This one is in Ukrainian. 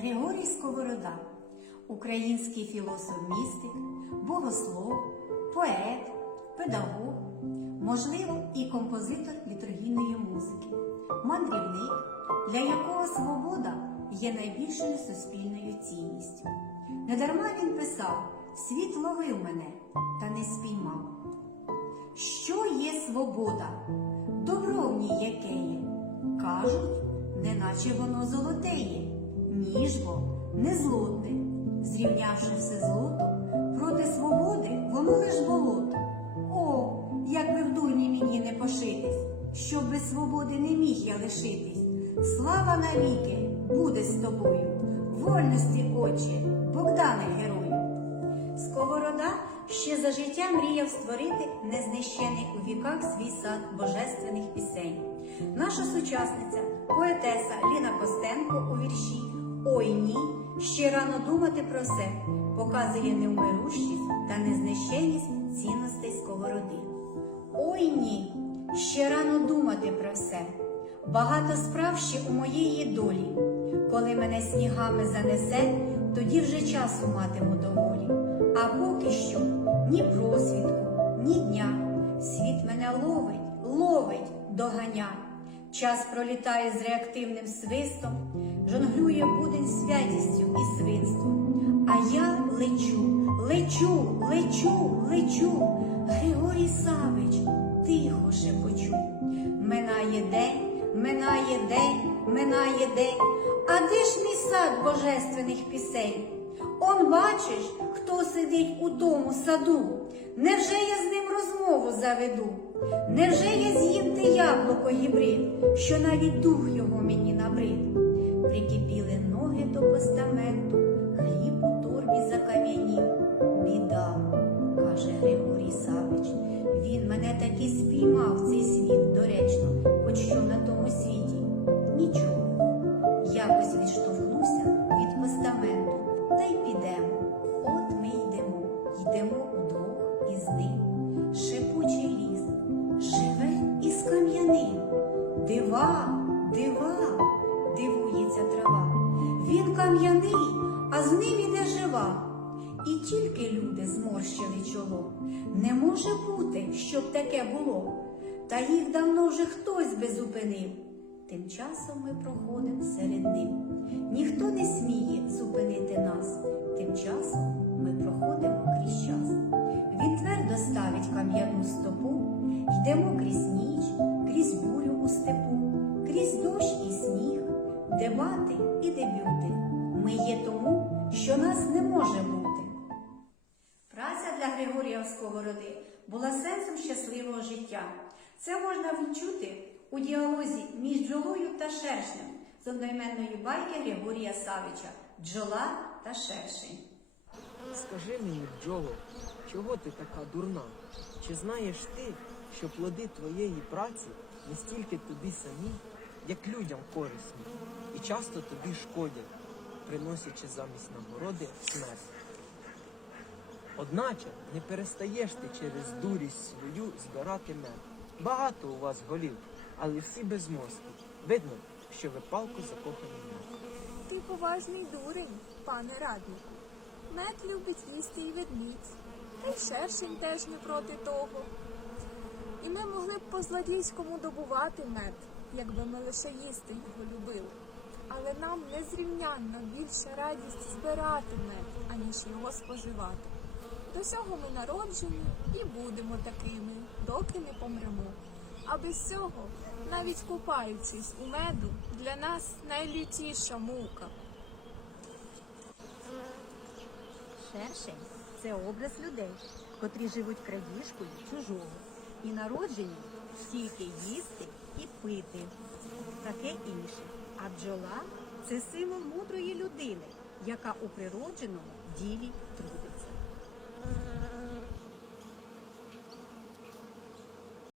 Григорій Сковорода, український філософ-містик, богослов, поет, педагог, можливо, і композитор літургійної музики, мандрівник, для якого свобода є найбільшою суспільною цінністю. Недарма він писав: світ ловив мене та не спіймав. Що є свобода? Добро в ній яке є? Кажуть, неначе воно золотеє, ніж бо не злотне, зрівнявши все злото, проти свободи воно лиш болото. О, як би в дурні мені не пошитись, щоб без свободи не міг я лишитись. Слава навіки буде з тобою, вольності, Отче, Богдане герою. Сковорода ще за життя мріяв створити незнищений у віках свій сад божественних пісень. Наша сучасниця, поетеса Ліна Костенко у вірші Ой ні, ще рано думати про все, показує невмирущість та незнищенність цінностей сковороди. Ой ні, ще рано думати про все. Багато справ ще у моєї долі. Коли мене снігами занесе, тоді вже часу матиму доволі. А поки що ні просвідку, ні дня. Світ мене ловить, ловить, доганя. Час пролітає з реактивним свистом, жонглює будень святістю і свинством. А я лечу, лечу, лечу, лечу. Григорій Савич, тихо шепочу. Минає день, минає день, минає день. А де ж мій сад божественних пісень? Он бачиш, хто сидить у тому саду. Невже я з ним розмову заведу? Невже я з'їм те яблуко гібрид, що навіть дух його мені набрид? Прикипіли ноги до постаменту, хліб у торбі закам'янів. Біда, каже Григорій Савич. Він мене таки спіймав цей світ доречно, хоч що на тому світі. Нічого. Якось відштовхнувся від постаменту, та й підемо. От ми йдемо, йдемо удвох із ним. Шипучий ліс, живе із кам'яним. Дива, дива, дивується трава. Він кам'яний, а з ним іде жива. І тільки люди зморщили чоло. Не може бути, щоб таке було. Та їх давно вже хтось би зупинив. Тим часом ми проходимо серед ним. Ніхто не сміє зупинити нас. Тим часом ми проходимо крізь час. Він твердо ставить кам'яну стопу, йдемо крізь тому, нас не може бути. Праця для Григорія Сковороди була сенсом щасливого життя. Це можна відчути у діалозі між бджолою та шершнем з одноіменної байки Григорія Савича Бджола та шершень. Скажи мені, бджоло, чого ти така дурна? Чи знаєш ти, що плоди твоєї праці не стільки тобі самі, як людям корисні, і часто тобі шкодять, приносячи замість нагороди смерть? Одначе не перестаєш ти через дурість свою збирати мед. Багато у вас голів, але всі без мозку. Видно, що ви палку закохані мед. Ти поважний дурень, пане раднику. Мед любить їсти і ведмідь, та й шершень теж не проти того. І ми могли б по злодійському добувати мед, якби ми лише їсти його любили. Але нам незрівнянно більша радість збирати мед, аніж його споживати. До цього ми народжені і будемо такими, доки не помремо. А без цього, навіть купаючись у меду, для нас найлютіша мука. Шершень це образ людей, котрі живуть крадіжкою чужого і народжені тільки їсти і пити, таке інше. А бджола це символ мудрої людини, яка у природженому ділі трудить.